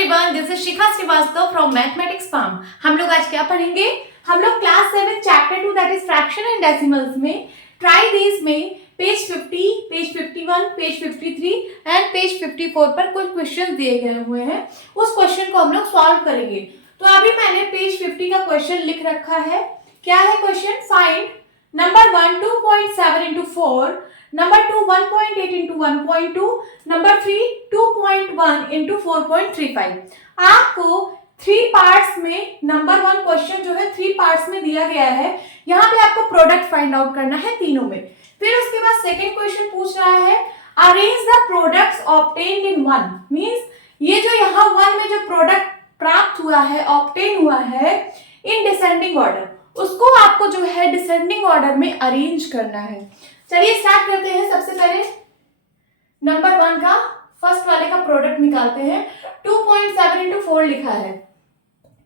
Everyone, this is Shikha Srivastava from mathematics farm. हम लोग आज क्या पढ़ेंगे? हम लोग class 7 chapter 2 that is fraction and decimals में ट्राई दीज में page 50, page 51, page 53 and page 54 पर कुछ क्वेश्चन दिए गए हुए हैं। उस क्वेश्चन को हम लोग सॉल्व करेंगे। तो अभी मैंने पेज 50 का क्वेश्चन लिख रखा है। क्या है question? Find number 1 2.7 into 4, number 2 1.8 into 1.2, number 3 2.1 into 4.35। आपको 3 पार्ट्स में नंबर 1 क्वेश्चन जो है 3 पार्ट्स में दिया गया है। यहाँ पे आपको प्रोडक्ट फाइंड आउट करना है तीनों में। फिर उसके बाद सेकेंड क्वेश्चन पूछ रहा है arrange the products obtained in 1, means ये जो यहाँ 1 में जो प्रोडक्ट प्राप्त हुआ है, ऑब्टेन हुआ है इन डिसेंडिंग ऑर्डर, उसको आपको जो है डिसेंडिंग ऑर्डर में अरेंज करना है। चलिए स्टार्ट करते हैं। सबसे पहले नंबर 1 का फर्स्ट वाले का प्रोडक्ट निकालते हैं। 2.7 into 4 लिखा है।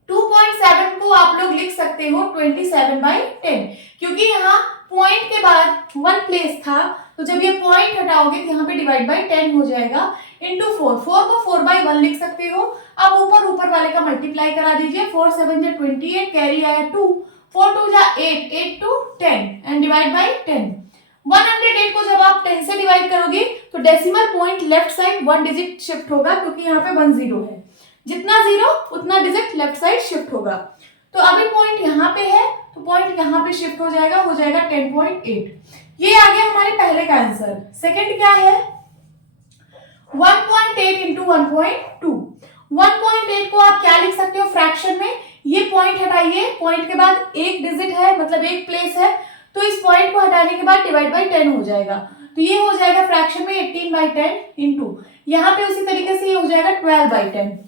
2.7 को आप लोग लिख सकते हो 27/10, क्योंकि यहाँ पॉइंट के बाद 1 प्लेस था, तो जब ये पॉइंट हटाओगे तो यहाँ पे डिवाइड बाई 10 हो जाएगा। इंटू 4 को 4/1 लिख सकते हो। अब ऊपर वाले का मल्टीप्लाई करा दीजिए। 4 7 जा 28, कैरी आया 2, 4 2 जा 8, 8 to 10 एंड डिवाइड बाई 10। 108 को जब आप 10 से डिवाइड करोगे तो decimal point left side 1 digit shift होगा, क्योंकि यहाँ पे 1 0 है। जितना 0 उतना डिजिट लेफ्ट साइड शिफ्ट होगा। तो अभी पॉइंट यहाँ पे है तो पॉइंट यहाँ पे शिफ्ट हो जाएगा 10.8। ये आ गया हमारे पहले का आंसर। सेकंड क्या है? 1.8 into 1.2। 1.8 को आप क्या लिख सकते हो फ्रैक्शन में? ये पॉइंट हटाइए, पॉइंट के बाद एक डिजिट है, मतलब एक प्लेस है, तो इस पॉइंट को हटाने के बाद डिवाइड बाई 10 हो जाएगा। तो ये हो जाएगा फ्रैक्शन में 18/10 इंटू, यहाँ पे उसी तरीके से ये हो जाएगा 12/10।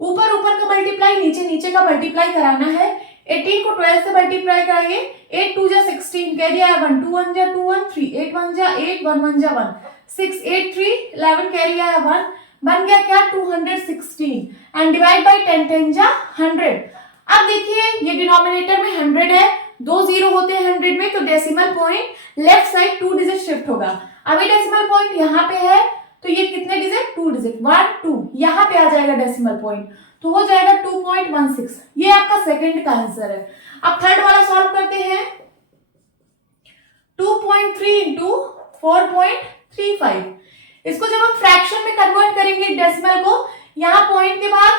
ऊपर का मल्टीप्लाई, नीचे का मल्टीप्लाई कराना है। 18 को 12 से मल्टीप्लाई कराइए। 8 2 जा 16, कैरी आया 1, 2 1 जा 2 1, 3 8 1 जा 8, 1 1 जा 1, 6 8 3 11, कैरी आया 1, बन गया क्या? 216 एंड डिवाइड बाई 10 10 जा 100। अब देखिए ये डिनोमिनेटर में 100 है, 2 0 होते हैं 100 में, तो decimal point left side 2 digit shift होगा। अभी डेसिमल पॉइंट यहाँ पे है, तो ये कितने डिजिट? 2 डिजिट, 1 2 यहाँ पे आ जाएगा डेसिमल पॉइंट, तो हो जाएगा 2.16। ये आपका सेकंड का आंसर है। अब थर्ड वाला सॉल्व करते हैं। 2.3 into 4.35। इसको जब हम फ्रैक्शन में कन्वर्ट करेंगे डेसिमल को, यहाँ पॉइंट के बाद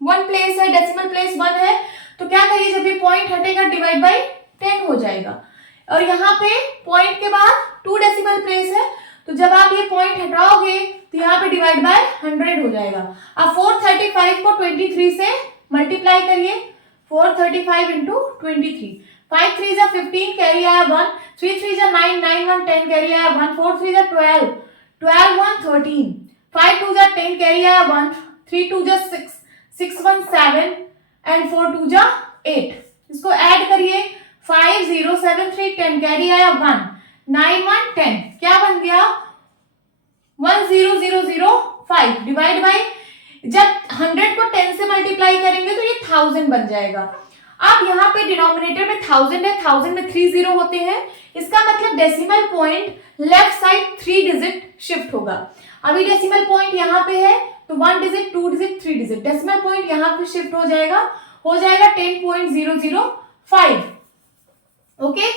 1 प्लेस है, डेसिमल प्लेस 1 है, तो क्या करिए जब ये पॉइंट हटेगा डिवाइड बाई 10 हो जाएगा। और यहाँ पे पॉइंट के बाद 2 डेसिमल प्लेस है, तो जब आप ये पॉइंट हटाओगे तो यहाँ पे डिवाइड बाय 100 हो जाएगा। अब 435 को 23 से मल्टीप्लाई करिए। 435 इंटू 23, 5 3 जा 15, कैरी आया 1, 3 3 जा 9, 9 1 10, कैरी आया 1, 4 3 जा 12, 12 1 13, 5 2 जा 10, कैरी आया 1, 3 2 जा 6, 6 1 7 एंड 4 2 जा 8। इसको ऐड करिए। 5 0 7 3 10, कैरी आया 1, 9 1 10, क्या बन गया? 10,005 डिवाइड बाई, जब 100 को 10 से मल्टीप्लाई करेंगे तो ये 1000 बन जाएगा। अब यहाँ पे डिनोमिनेटर में 1000 है, 1000 में 3 0 होते हैं, इसका मतलब decimal point left side 3 digit shift होगा। अभी डेसिमल पॉइंट यहाँ पे है, तो 1 digit 2 digit 3 digit, decimal point यहाँ पे शिफ्ट हो जाएगा 10.005। ओके।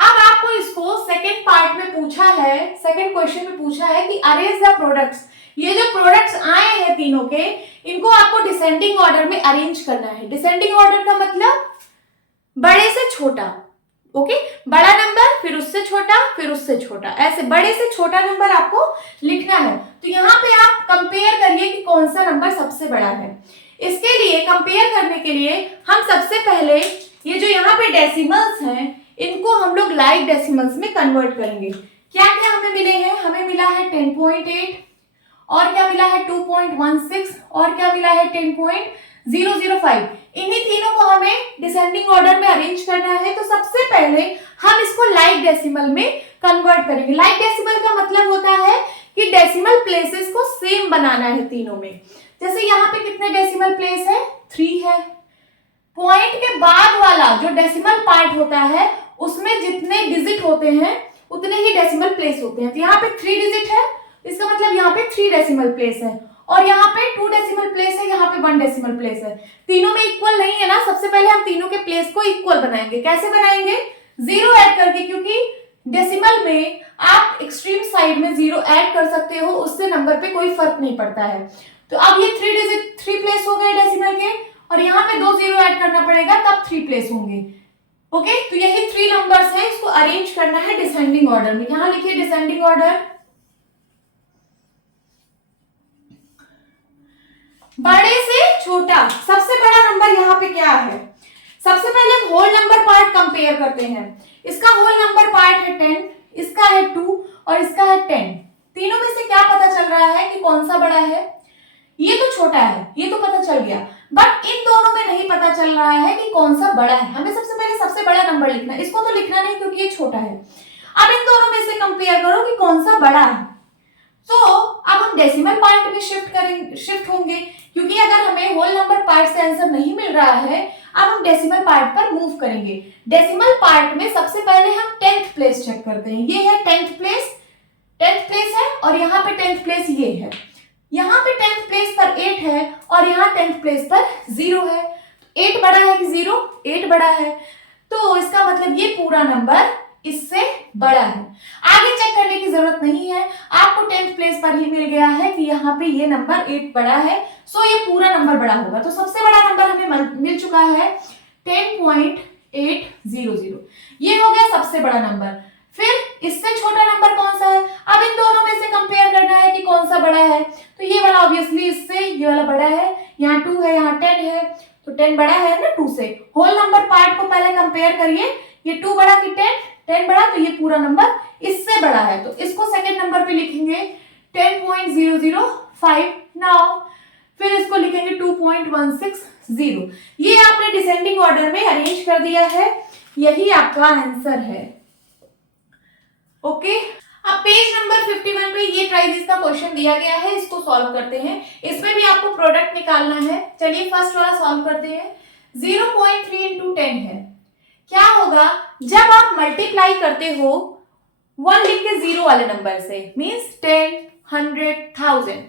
अब आपको इसको सेकंड पार्ट में पूछा है, सेकंड क्वेश्चन में पूछा है कि अरेंज द प्रोडक्ट्स। ये जो प्रोडक्ट्स आए हैं तीनों के, इनको आपको डिसेंडिंग ऑर्डर में अरेंज करना है। डिसेंडिंग ऑर्डर का मतलब बड़े से छोटा। ओके, बड़ा नंबर, फिर उससे छोटा, फिर उससे छोटा, ऐसे बड़े से छोटा नंबर आपको लिखना है। तो यहाँ पे आप कंपेयर करिए कि कौन सा नंबर सबसे बड़ा है। इसके लिए कंपेयर करने के लिए हम सबसे पहले ये जो यहाँ पे डेसिमल्स हैं, इनको हम लोग लाइक डेसिमल्स में कन्वर्ट करेंगे। क्या क्या हमें मिले हैं? हमें मिला है 10.8, और क्या मिला है 2.16, और क्या मिला है 10.005। इन्हीं तीनों को हमें डिसेंडिंग ऑर्डर में अरेंज करना है। तो सबसे पहले हम इसको लाइक डेसिमल में कन्वर्ट करेंगे। लाइक डेसिमल का मतलब होता है कि डेसिमल प्लेसेस को सेम बनाना है तीनों में। जैसे यहाँ पे कितने डेसिमल प्लेस है? 3 है। पॉइंट के बाद वाला जो डेसिमल पार्ट होता है, उसमें जितने डिजिट होते हैं उतने ही डेसिमल प्लेस होते हैं। तो यहाँ पे 3 डिजिट है, इसका मतलब यहाँ पे 3 डेसिमल प्लेस है, और यहाँ पे 2 डेसिमल प्लेस है, यहाँ पे 1 1 डेसिमल प्लेस है। तीनों में इक्वल नहीं है ना, सबसे पहले हम तीनों के प्लेस को इक्वल बनाएंगे। कैसे बनाएंगे? 0 ऐड करके, क्योंकि डेसिमल में आप एक्सट्रीम साइड में 0 ऐड कर सकते हो, उससे नंबर पे कोई फर्क नहीं पड़ता है। तो अब ये 3 प्लेस हो गए डेसिमल के, और यहाँ पे 2 0 ऐड करना पड़ेगा, तब 3 प्लेस होंगे। ओके, तो यही 3 नंबर्स है, इसको अरेंज करना है डिसेंडिंग ऑर्डर में। यहां लिखिए डिसेंडिंग ऑर्डर। बड़े से छोटा, सबसे बड़ा नंबर यहाँ पे क्या है? सबसे पहले हम होल नंबर पार्ट कंपेयर करते हैं। इसका होल नंबर पार्ट है 10, इसका है 2 और इसका है 10। तीनों में से क्या पता चल रहा है कि कौन सा बड़ा है? ये तो छोटा है, ये तो पता चल गया, बट इन दोनों में नहीं पता चल रहा है कि कौन सा बड़ा है। हमें सबसे पहले सबसे बड़ा नंबर लिखना है, इसको तो लिखना नहीं क्योंकि ये छोटा है। अब इन दोनों में से कंपेयर करो कि कौन सा बड़ा है। तो अब हम डेसिमल पार्ट में शिफ्ट होंगे, क्योंकि अगर हमें होल नंबर पार्ट से आंसर नहीं मिल रहा है, अब हम डेसिमल पार्ट पर मूव करेंगे। डेसिमल पार्ट में सबसे पहले हम 10th प्लेस चेक करते हैं। ये है 10th प्लेस है, और यहाँ पे 10th प्लेस ये है। यहाँ पे 10th प्लेस पर 8 है और यहाँ 10th प्लेस पर 0 है। 8 बड़ा है कि 0? 8 बड़ा है, तो इसका मतलब ये पूरा नंबर इससे बड़ा है। आगे चेक करने की जरूरत नहीं है, आपको 10th प्लेस पर ही मिल गया है कि यहाँ पे ये नंबर 8 बड़ा है, सो ये पूरा नंबर बड़ा होगा। तो सबसे बड़ा नंबर हमें मिल चुका है 10.800। ये हो गया सबसे बड़ा नंबर। फिर इससे छोटा नंबर कौन सा है? अब इन दोनों में से कंपेयर करना है कि कौन सा बड़ा है। तो ये वाला ऑब्वियसली इससे ये वाला बड़ा है, यहाँ 2 है, यहाँ 10 है, तो 10 बड़ा है ना 2 से। होल नंबर पार्ट को पहले कंपेयर करिए, ये 2 बड़ा कि 10 बड़ा, तो ये पूरा नंबर इससे बड़ा है, तो इसको सेकंड नंबर पे लिखेंगे 10.005। नाउ फिर इसको लिखेंगे 2.160। ये आपने डिसेंडिंग ऑर्डर में अरेंज कर दिया है, यही आपका आंसर है। ओके, अब पेज नंबर 51 पे ये ट्राई दिस का क्वेश्चन दिया गया है, इसको सॉल्व करते हैं। इसमें भी आपको प्रोडक्ट निकालना है। चलिए फर्स्ट वाला सॉल्व करते हैं। 0.3 into 10 है। क्या होगा जब आप मल्टीप्लाई करते हो 1 लिख के 0 वाले नंबर से, मीन्स 10, 100, 1000।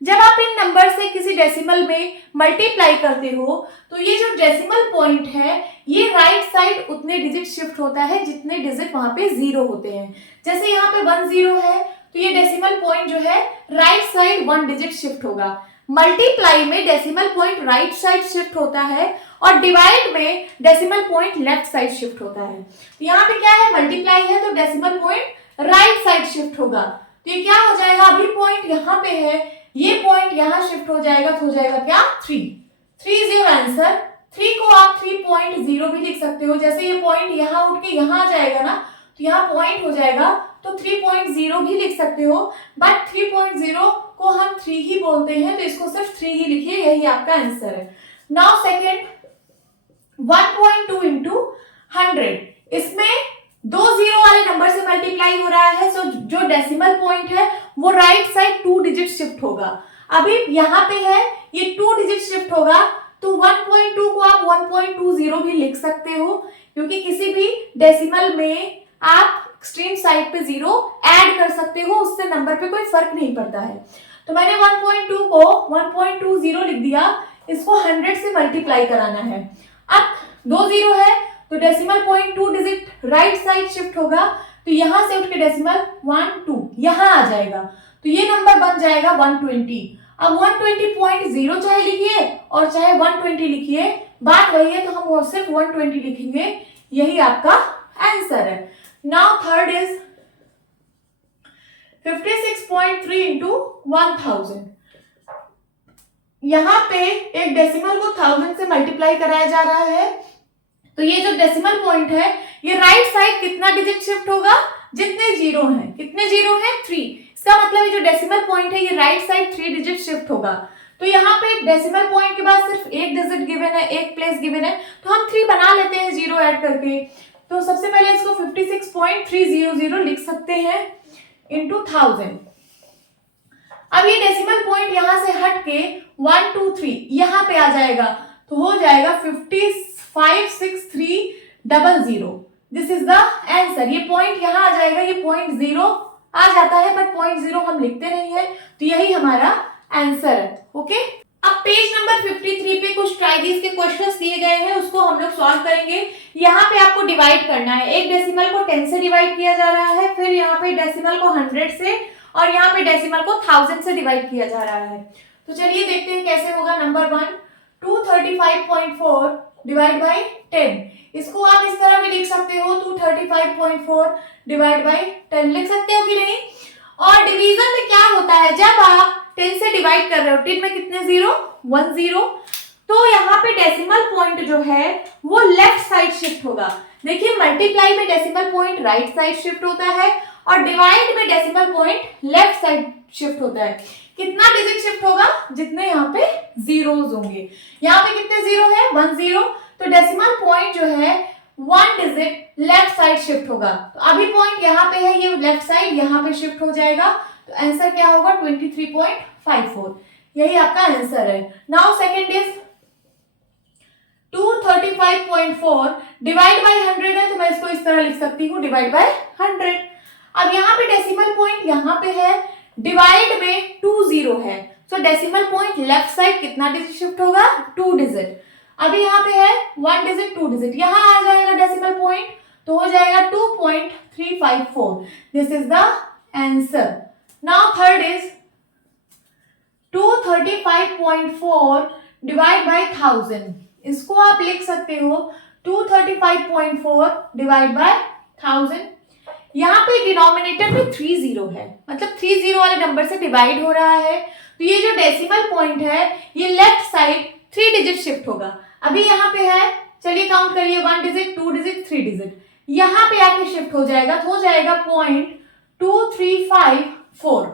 जब आप इन नंबर से किसी डेसिमल में मल्टीप्लाई करते हो, तो ये जो डेसिमल पॉइंट है, ये राइट साइड उतने डिजिट शिफ्ट होता है जितने डिजिट वहां पे 0 होते हैं। जैसे यहाँ पे 1 0 है, तो ये डेसिमल पॉइंट जो है राइट साइड 1 डिजिट शिफ्ट होगा। मल्टीप्लाई में decimal point right side shift होता है और डिवाइड में decimal point left side shift होता है। तो यहाँ पे क्या है, मल्टीप्लाई है तो decimal point right side shift होगा। तो ये क्या हो जाएगा, अभी पॉइंट यहाँ पे है, ये पॉइंट यहाँ शिफ्ट हो जाएगा, तो हो जाएगा क्या 3। 3 इज योर आंसर। 3 को आप 3.0 भी लिख सकते हो। जैसे ये पॉइंट यहाँ उठ के यहाँ आ जाएगा ना, तो यहाँ पॉइंट हो जाएगा, तो 3.0 भी लिख सकते हो, बट 3.0 को हम 3 ही बोलते हैं, तो इसको सिर्फ 3 ही लिखिए, यही आपका आंसर है। नाउ सेकेंड 1.2 into 100, इसमें 2 0 वाले नंबर से मल्टीप्लाई हो रहा है, सो जो डेसिमल पॉइंट है वो राइट साइड 2 डिजिट शिफ्ट होगा। अभी यहाँ पे है ये 2 डिजिट शिफ्ट होगा, तो 1.2 को आप 1.20 भी लिख सकते हो, क्योंकि किसी भी डेसिमल में आप एक्सट्रीम साइड पे 0 ऐड कर सकते हो, उससे नंबर पे कोई फर्क नहीं पड़ता है। तो मैंने 1.2 को 1.20 लिख दिया, इसको 100 से मल्टीप्लाई कराना है। अब 2 0 है, तो decimal point 2 digit right side shift होगा, तो यहां से उठ के डेसिमल 1 2 यहां आ जाएगा, तो ये नंबर बन जाएगा 120। अब 120.0 चाहे लिखिए और चाहे 120 लिखिए, बात वही है, तो हम सिर्फ 120 लिखेंगे, यही आपका आंसर है। Now third is 56.3 into 1000। यहाँ पे एक डेसिमल को 1000 से मल्टीप्लाई कराया जा रहा है, तो ये जो डेसिमल पॉइंट है, ये राइट साइड कितना डिजिट शिफ्ट होगा, जितने 0 हैं। कितने 0 हैं? 3। इसका मतलब ये जो डेसिमल पॉइंट है, ये राइट साइड 3 डिजिट शिफ्ट होगा। तो यहाँ पे डेसिमल पॉइंट के बाद सिर्फ एक डिजिट गिवन है, एक प्लेस गिवन है, तो हम 3 बना लेते हैं 0 ऐड करके। तो सबसे पहले इसको 56.300 लिख सकते हैं into 1000। अब ये डेसिमल पॉइंट यहां से हट के 1 2 3 यहां पे आ जाएगा, तो हो जाएगा 556300। This is the answer. ये पॉइंट यहां आ जाएगा, ये पॉइंट 0 आ जाता है, बट पॉइंट 0 हम लिखते नहीं है, तो यही हमारा आंसर है। ओके, अब पेज नंबर 53 53 पे कुछ ट्राई दीज के क्वेश्चंस दिए गए हैं, उसको हम लोग सॉल्व करेंगे। यहाँ पे आपको डिवाइड करना है, एक डेसिमल को 10 से डिवाइड किया जा रहा है, फिर यहाँ पे डेसिमल को 100 से और यहाँ पे डेसिमल को 1000 से डिवाइड किया जा रहा है। तो चलिए देखते हैं कैसे होगा। Number 1, 235.4 divide by 10। इसको आप इस तरह भी लिख सकते हो, 235.4 डिवाइड बाई 10 लिख सकते हो कि नहीं। और डिवीजन में क्या होता है, जब आप 10 से डिवाइड कर रहे हो, 10 में कितने जीरो, 1 जीरो, तो यहाँ पे डेसिमल पॉइंट जो है वो लेफ्ट साइड शिफ्ट होगा। देखिए मल्टीप्लाई में decimal point right side shift होता है और डिवाइड में decimal point left side shift होता है। कितना डिजिट शिफ्ट होगा, जितने यहाँ पे जीरोस होंगे। यहाँ पे कितने जीरो है, 1 जीरो, तो डेसिमल पॉइंट जो है 1 डिजिट लेफ्ट साइड शिफ्ट होगा। तो अभी पॉइंट यहाँ पे है, ये लेफ्ट साइड यहाँ पे शिफ्ट हो जाएगा। तो आंसर क्या होगा, 23.54। यही आपका आंसर है। Now second is 235.4 divide by 100 है, तो मैं इसको इस तरह लिख सकती हूँ, डिवाइड बाई 100। अब यहाँ पे डेसिमल पॉइंट यहाँ पे है, डिवाइड में 2 जीरो है, तो डेसिमल पॉइंट लेफ्ट साइड कितना डिजिट शिफ्ट होगा, 2 डिजिट। अभी यहाँ पे है 1 डिजिट 2 डिजिट, यहाँ आ जाएगा डेसिमल पॉइंट, तो हो जाएगा 2.354। This is the answer. Now third is 235.4 divide by 1000। इसको आप लिख सकते हो 235.4 डिवाइड बाय 1000। यहाँ पे डिनोमिनेटर में 3 जीरो है, मतलब 3 जीरो वाले नंबर से डिवाइड हो रहा है, तो ये जो डेसिमल पॉइंट है ये लेफ्ट साइड 3 डिजिट शिफ्ट होगा। अभी यहाँ पे है, चलिए काउंट करिए, 1 डिजिट 2 डिजिट 3 डिजिट, यहाँ पे आके शिफ्ट हो जाएगा, तो हो जाएगा 0.2354।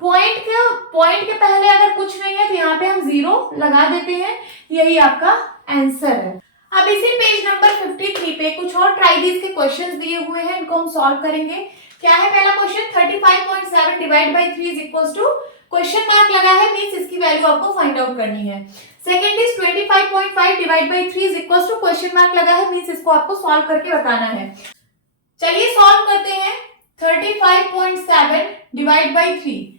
पॉइंट के पहले अगर कुछ नहीं है तो यहाँ पे हम जीरो लगा देते हैं, यही आपका आंसर है। अब इसी पेज नंबर 53 पे कुछ और ट्राई दीज के क्वेश्चंस दिए हुए हैं, इनको हम सॉल्व करेंगे। क्या है पहला question, 35.7 divide by 3 is equals to, question mark लगा है, मींस इसकी वैल्यू आपको फाइंड आउट करनी है। Second is 25.5 divide by 3 is equals to, question mark लगा है, मींस इसको आपको सॉल्व करके बताना है। चलिए सॉल्व करते हैं। 35.7 डिवाइड बाई 3,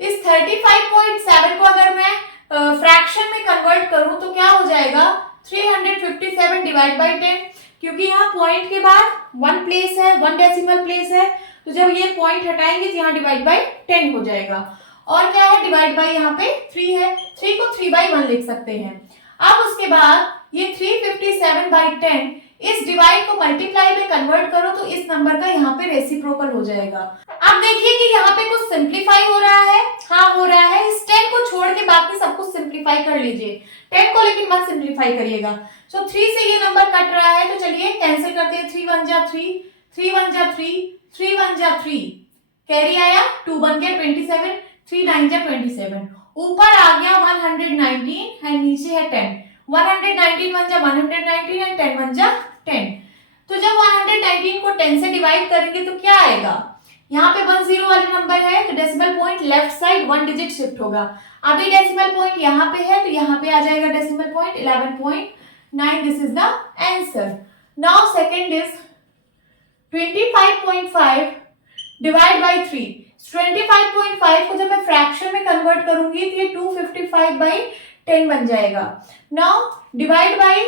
इस 35.7 को अगर मैं फ्रैक्शन में कन्वर्ट करूं तो क्या हो जाएगा, 357 डिवाइड बाई 10, क्योंकि यहाँ पॉइंट के बाद 1 प्लेस है, 1 डेसिमल प्लेस है, तो जब ये पॉइंट हटाएंगे तो यहाँ डिवाइड बाई 10 हो जाएगा। और क्या है, डिवाइड बाई यहाँ पे 3 है, 3 को 3/1 लिख सकते हैं। अब उसके बाद ये 357 बाई 10, इस डिवाइड को मल्टीप्लाई में कन्वर्ट करो तो इस नंबर का यहाँ पे रेसिप्रोकल हो जाएगा। अब देखिए कि यहाँ पे कुछ सिंप्लीफाई हो रहा है, हाँ हो रहा है। इस 10 को छोड़ के बाकी सब कुछ सिंप्लीफाई कर लीजिए, 10 को लेकिन मत सिंप्लीफाई करिएगा। सो 3 से ये नंबर कट रहा है, तो चलिए कैंसिल करते हैं। 3 1 जा 3, 3 1 जा 3, 3 1 जा 3, कैरी आया 2 बन गया 27, 3 9 जा 27, ऊपर आ गया 119 एंड नीचे है 10। 119 1 जा 119 एंड 10 1 जा 10। तो जब 119 को 10 से डिवाइड करेंगे तो क्या आएगा, यहाँ पे 1 जीरो वाले नंबर है, तो decimal point left side 1 digit shift होगा। अभी डेसिमल पॉइंट यहाँ पे है, तो यहाँ पे आ जाएगा decimal point 11.9। This is the answer. Now second is 25.5 divide by 3। 25.5 को जब मैं फ्रैक्शन में कन्वर्ट करूंगी तो ये 255 बाई 10 बन जाएगा। नाउ डिवाइड बाई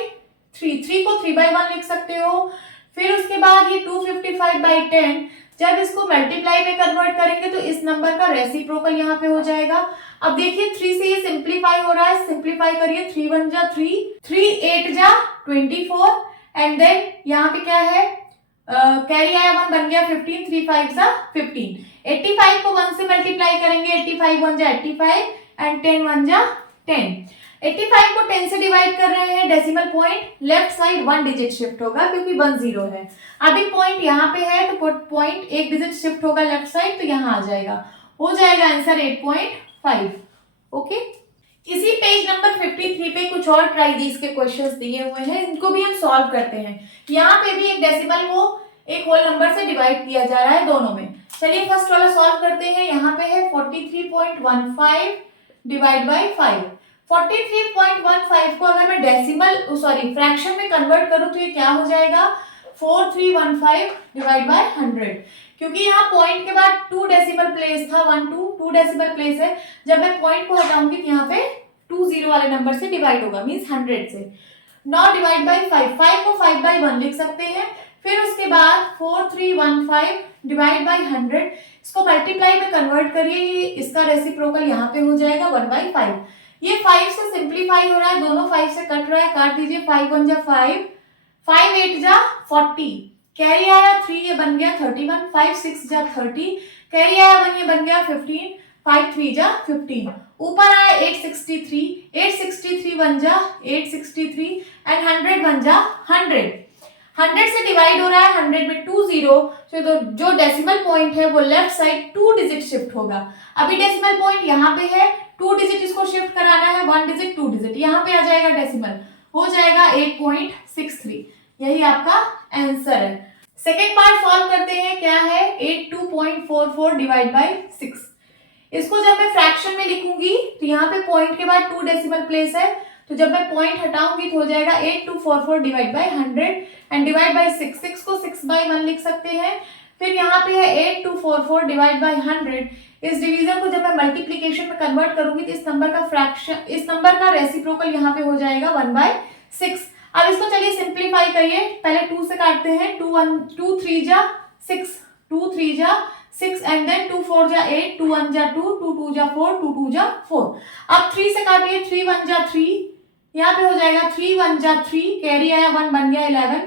3, 3 को 3/1 लिख सकते हो। फिर उसके बाद ये 255 बाई 10, जब इसको मल्टीप्लाई में कन्वर्ट करेंगे तो इस नंबर का रेसिप्रोकल यहाँ पे हो जाएगा। अब देखिए 3 से ये सिंप्लीफाई हो रहा है, सिंप्लीफाई करिए। 3 1 जा 3, 3 8 जा 24 एंड देन यहाँ पे क्या है, कैरी आया 1 बन गया 15, 3 5 जा 15। 85 को 1 से मल्टीप्लाई करेंगे, 85 1 जा 85 एंड 10 1 जा 10। 85 को 10 से डिवाइड कर रहे हैं, decimal point left side 1 digit shift होगा क्योंकि 1 जीरो है। अभी पॉइंट यहाँ पे है तो पॉइंट 1 डिजिट शिफ्ट होगा लेफ्ट साइड, तो यहाँ आ जाएगा, हो जाएगा आंसर 8.5। ओके, इसी पेज नंबर 53 पे कुछ और ट्राई दीज के क्वेश्चंस दिए हुए हैं, इनको भी हम सॉल्व करते हैं। यहाँ पे भी एक डेसिमल को एक होल नंबर से डिवाइड किया जा रहा है दोनों में। चलिए फर्स्ट वाला सॉल्व करते हैं। यहाँ पे है 43.15 डिवाइड बाई 5। 43.15 को अगर मैं फ्रैक्शन में कन्वर्ट करूं तो ये क्या हो जाएगा, 4315 डिवाइड बाय 100। क्योंकि यहाँ पॉइंट के बाद 2 डेसिमल प्लेस था, 1 2 2 डेसिमल प्लेस है, जब मैं पॉइंट को हटाऊंगी तो यहाँ पे 2 जीरो जीरो वाले नंबर से डिवाइड होगा, मीन्स 100 से। नाउ डिवाइड बाई 5, 5 को 5/1 लिख सकते हैं। फिर उसके बाद 4315 डिवाइड बाई 100, इसको मल्टीप्लाई में कन्वर्ट करिए, इसका रेसिप्रोकल यहाँ पे हो जाएगा 1/5। ये 5 से सिंप्लीफाई हो रहा है, दोनों 5 से कट रहा है, काट दीजिए। 5 1 जा 5, 5 8 जा 40, कैरी आया 3, ये बन गया 31, 5 6 जा 30, कैरी आया 1, ये बन गया 15, 5 3 जा 15। ऊपर आया 863, 863 बन जा 863 एंड 100 बन जा 100। 100 से डिवाइड हो रहा है, 100 में 2 जीरो, तो जो डेसिमल पॉइंट है वो लेफ्ट साइड 2 डिजिट शिफ्ट होगा। अभी डेसिमल पॉइंट यहाँ पे है, 2 डिजिट इसको शिफ्ट कराना है, 1 डिजिट 2 डिजिट, यहाँ पे आ जाएगा डेसिमल, हो जाएगा 8.63। यही आपका आंसर है। सेकेंड पार्ट सॉल्व करते हैं, क्या है 82.44 डिवाइड बाई 6। इसको जब मैं फ्रैक्शन में लिखूंगी तो यहाँ पे पॉइंट के बाद 2 डेसिमल प्लेस है, तो जब मैं पॉइंट हटाऊंगी तो हो जाएगा 8244 divide by 100 and divide by 6, 6 को 6/1 लिख सकते हैं। फिर यहाँ पे है 8244 डिवाइड बाई 100। इस डिवीजन को जब मैं मल्टीप्लीकेशन में कन्वर्ट करूंगी तो इस नंबर का फ्रैक्शन, इस नंबर का रेसिप्रोकल यहाँ पे हो जाएगा 1/6। अब इसको चलिए सिंप्लीफाई करिए, पहले 2 से काटते हैं, 2 3 जा 6, 2 3 जा 6 एंड देन 2 4 जा 8, 2 1 जा 2, 2 2 जा 4, 2 2 जा 4। अब 3 से काटिए, 3 1 जा 3, यहाँ पे हो जाएगा 3 1 जा 3, कैरी आया 1 बन गया 11,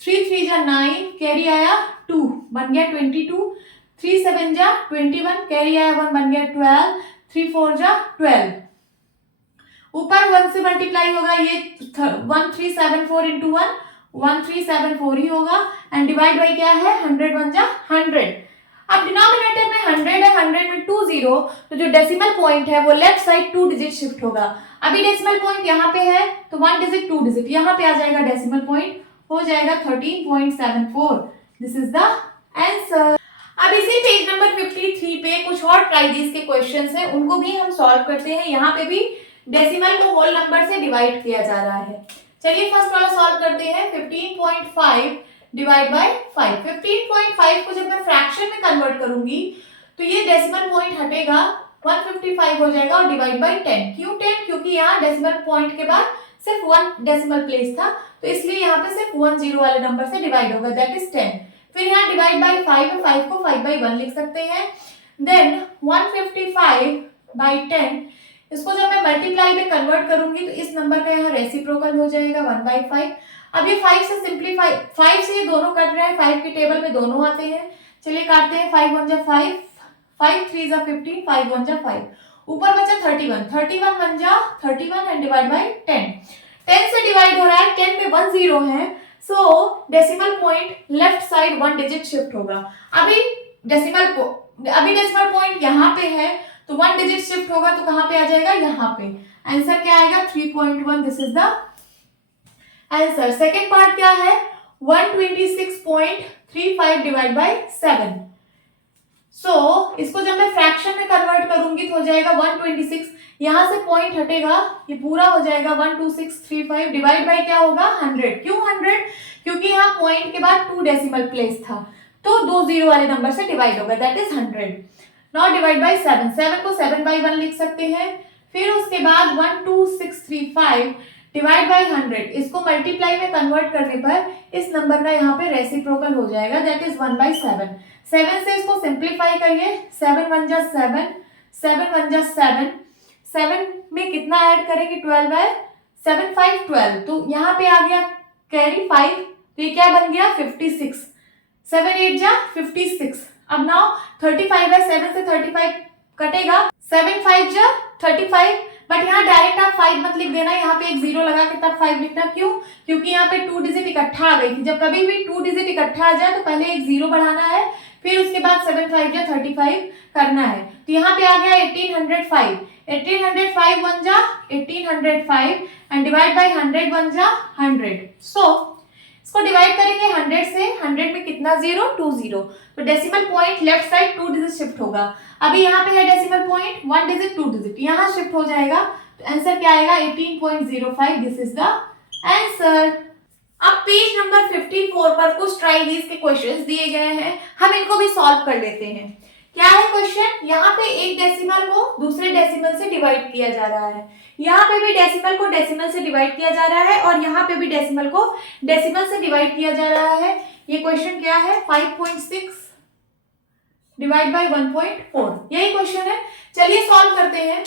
3 3 जा 9, कैरी आया 2 बन गया 22, 3 7 जा 21, कैरी आया 1 बन गया 12, 3 4 जा 12। ऊपर 1 से मल्टीप्लाई होगा, ये 1374 इंटू 1 1374 ही होगा एंड डिवाइड बाई क्या है 100 बन जा 100। अब डिनोमिनेटर में 100 है, 100 में 2 जीरो, तो जो डेसिमल पॉइंट है वो लेफ्ट साइड 2 डिजिट शिफ्ट होगा। अभी डेसिमल पॉइंट यहाँ पे है तो 1 डिजिट 2 डिजिट यहाँ पे आ जाएगा, डेसिमल पॉइंट हो जाएगा 13.74। This is the answer. अब इसी पेज नंबर 53 पे कुछ और ट्राइडीज के क्वेश्चंस हैं, उनको भी हम सॉल्व करते हैं। यहाँ पे भी डेसिमल को होल नंबर से डिवाइड किया जा रहा है। चलिए फर्स्ट वाला सॉल्व करते हैं। 15.5 डिवाइड बाय 5। 15.5 को जब मैं फ्रैक्शन में कन्वर्ट करूंगी तो ये डेसिमल पॉइंट हटेगा, 155 हो जाएगा और डिवाइड बाय 10। क्यों 10? क्योंकि यहाँ डेसिमल पॉइंट के बाद सिर्फ 1 डेसिमल प्लेस था, तो इसलिए यहाँ पे सिर्फ 1 जीरो वाले नंबर से डिवाइड होगा, दैट इज 10। फिर यहाँ डिवाइड बाय 5 है, 5 को 5/1 लिख सकते हैं। देन 155 बाय 10, इसको जब मैं मल्टीप्लाई में कन्वर्ट करूंगी तो इस नंबर का यहाँ रेसिप्रोकल हो जाएगा 1/5। अब ये 5 से सिंप्लीफाई, 5 से ये दोनों कट रहे हैं, 5 के टेबल में दोनों आते हैं। चलिए काटते हैं, 5 1 जा 5, 5 3 जा 15, 5 1 जा 5, ऊपर बचा 31, 31 1 जा 31 एंड डिवाइड बाय 10। 10 से डिवाइड हो रहा है, 10 में 1 जीरो है, सो decimal point left side 1 digit shift होगा। अभी डेसिमल पॉइंट यहाँ पे है तो 1 डिजिट शिफ्ट होगा तो कहां पे आ जाएगा, यहाँ पे। आंसर क्या आएगा 3.1। This is the answer. Second part क्या है 126.35 डिवाइड बाय 7। सो इसको जब मैं फ्रैक्शन में कन्वर्ट करूंगी तो हो जाएगा 126, यहां से पॉइंट हटेगा, ये पूरा हो जाएगा 12635 डिवाइड बाय क्या होगा 100। क्यों 100? क्योंकि यहाँ पॉइंट के बाद 2 डेसिमल प्लेस था, तो 2 जीरो वाले नंबर से डिवाइड होगा, that is 100। Now divide by 7, 7 को 7/1 लिख सकते हैं। फिर उसके बाद 12635 डिवाइड बाय 100, इसको मल्टीप्लाई में कन्वर्ट करने पर इस नंबर का यहाँ पे रेसिप्रोकल हो जाएगा, दैट इज 1/7। 7 से इसको सिंप्लीफाई करिए, 7 1 जा 7, 7 1 जा 7, 7 में कितना ऐड करेंगे 12/7 5 12, तो यहाँ पे आ गया कैरी 5, तो ये क्या बन गया 56, 7 8 जा 56। अब नाउ 35 है, 7 से 35 कटेगा, 7 5 जा 35, बट यहाँ डायरेक्ट आप 5 मत लिख देना, यहाँ पे एक जीरो लगा के तब 5 लिखना। क्यों? क्योंकि यहाँ पे 2 डिजिट इकट्ठा आ गई थी, जब कभी भी 2 डिजिट इकट्ठा आ जाए तो पहले एक जीरो बढ़ाना है, फिर उसके बाद 7 5 जा 35 करना है। तो यहाँ पे आ गया 1805, 1805 1 जा 1805 एंड डिवाइड बाय 100 1 जा 100। सो इसको डिवाइड करेंगे 100 से, 100 में कितना जीरो 2 जीरो, तो decimal point left side 2 digit shift होगा। अभी यहाँ पे है डेसिमल पॉइंट 1 डिजिट 2 डिजिट यहाँ शिफ्ट हो जाएगा, तो आंसर क्या आएगा 18.05। This is the answer. अब पेज नंबर 54 पर कुछ ट्राई दीज के क्वेश्चंस दिए गए हैं, हम इनको भी सॉल्व कर लेते हैं। क्या है क्वेश्चन, यहाँ पे एक डेसिमल को दूसरे डेसिमल से डिवाइड किया जा रहा है, यहाँ पे भी डेसिमल को डेसिमल से डिवाइड किया जा रहा है और यहाँ पे भी डेसिमल को डेसिमल से डिवाइड किया जा रहा है। ये क्वेश्चन क्या है, 5.6 डिवाइड बाय 1.4, यही क्वेश्चन है। चलिए सॉल्व करते हैं।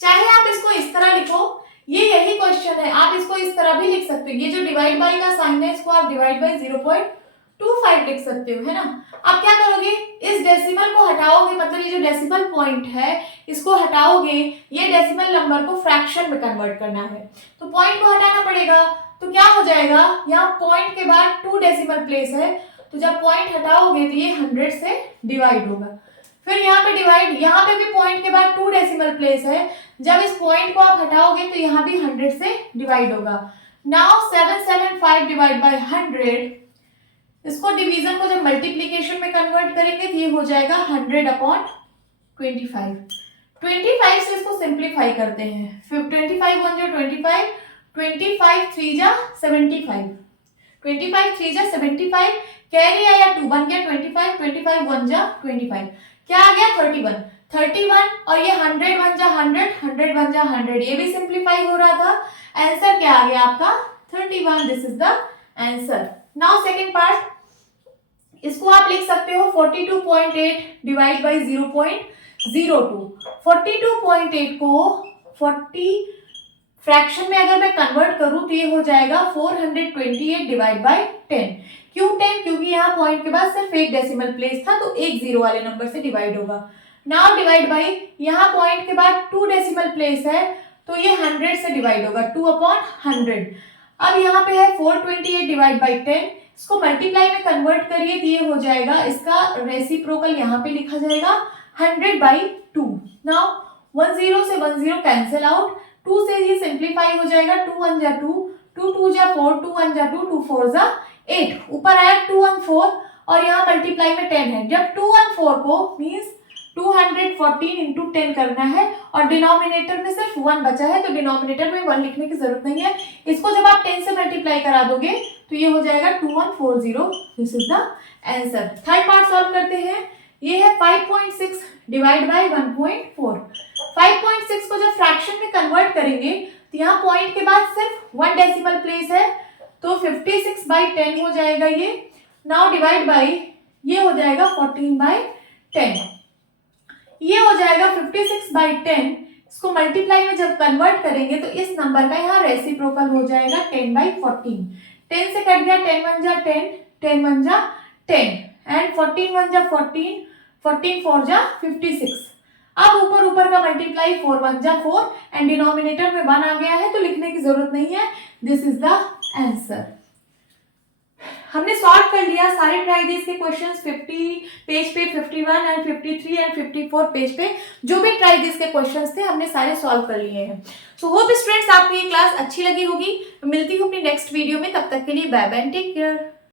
चाहे आप इसको इस तरह लिखो, ये यही क्वेश्चन है, आप इसको इस तरह भी लिख सकते हो। ये जो डिवाइड बाय का साइन है इसको आप डिवाइड बाय 0.25 लिख सकते हो, है ना। अब क्या करोगे, इस डेसिमल को हटाओगे, मतलब ये जो डेसिमल पॉइंट है इसको हटाओगे, ये डेसिमल नंबर को फ्रैक्शन में कन्वर्ट करना है तो पॉइंट को हटाना पड़ेगा। तो क्या हो जाएगा, यहाँ पॉइंट के बाद 2 डेसिमल प्लेस है, तो जब पॉइंट हटाओगे तो ये 100 से डिवाइड होगा। फिर यहाँ पे डिवाइड, यहाँ पे भी पॉइंट के बाद 2 डेसिमल प्लेस है, जब इस पॉइंट को आप हटाओगे तो यहाँ भी 100 से डिवाइड होगा। नाउ 775 डिवाइड बाय 100, इसको डिवीजन को जब मल्टीप्लीकेशन में कन्वर्ट करेंगे तो ये हो जाएगा 100/25। 25 से इसको सिंप्लीफाई करते हैं, 25 1 जा 25, 25 3 जा 75, 25 3 जा 75, कैरी आया 2 बन गया 25, 25 1 जा 25, क्या आ गया 31 और ये 100 1 जा 100, 100 1 जा 100, ये भी सिंप्लीफाई हो रहा था। आंसर क्या आ गया आपका 31, this is the answer. Now second part, इसको आप लिख सकते हो 42.8 डिवाइड बाय 0.02। 42.8 को 40 फ्रैक्शन में अगर मैं कन्वर्ट करूं तो ये हो जाएगा 428 डिवाइड बाय 10। क्यों 10? क्योंकि यहाँ पॉइंट के बाद सिर्फ एक डेसिमल प्लेस था तो एक जीरो वाले नंबर से डिवाइड होगा। नाउ डिवाइड बाय, यहाँ पॉइंट के बाद 2 डेसिमल प्लेस है तो ये 100 से डिवाइड होगा, 2/100। अब यहाँ पे है 428 डिवाइड बाय 10, इसको मल्टीप्लाई में कन्वर्ट करिए तो ये हो जाएगा, इसका रेसिप्रोकल यहाँ पे लिखा जाएगा 100/2। नाउ 10 से 10 कैंसिल आउट, 2 से ये सिंप्लीफाई हो जाएगा, 2 1 जा 2, 2 2 जा 4, 2 1 जा 2, 2 4 जा 8, ऊपर आया 2 1 4 और यहाँ मल्टीप्लाई में 10 है। जब 2 1 4 को मीन्स 214 इंटू 10 करना है और डिनोमिनेटर में सिर्फ 1 बचा है तो डिनोमिनेटर में 1 लिखने की जरूरत नहीं है। इसको जब आप 10 से मल्टीप्लाई करा दोगे तो ये हो जाएगा 2140, this is the answer. Third part solve करते हैं। ये है 5.6 डिवाइड बाय 1.4। 5.6 को जब फ्रैक्शन में कन्वर्ट करेंगे तो यहाँ पॉइंट के बाद सिर्फ 1 डेसिमल प्लेस है तो 56/10 हो जाएगा ये। नाउ डिवाइड बाय, ये हो जाएगा 14/10, ये हो जाएगा 56/10। इसको मल्टीप्लाई में जब कन्वर्ट करेंगे तो इस नंबर का यहाँ रेसिप्रोकल हो जाएगा 10/14। 10 से कट गया 10 1 जा 10, 10 1 जा 10 एंड 14 1 जा 14, 14 4 जा 56। अब ऊपर ऊपर का मल्टीप्लाई 4 1 जा 4 एंड डिनोमिनेटर में 1 आ गया है तो लिखने की जरूरत नहीं है, दिस इज द आंसर। हमने सॉल्व कर लिया सारे ट्राई दिस के क्वेश्चंस 50 पेज पे, 51 एंड 53 एंड 54 पेज पे जो भी ट्राई दिस के क्वेश्चंस थे हमने सारे सॉल्व कर लिए हैं। सो होप स्टूडेंट्स आपको ये क्लास अच्छी लगी होगी। मिलती हूँ अपनी नेक्स्ट वीडियो में, तब तक के लिए बाय बाय, टेक केयर।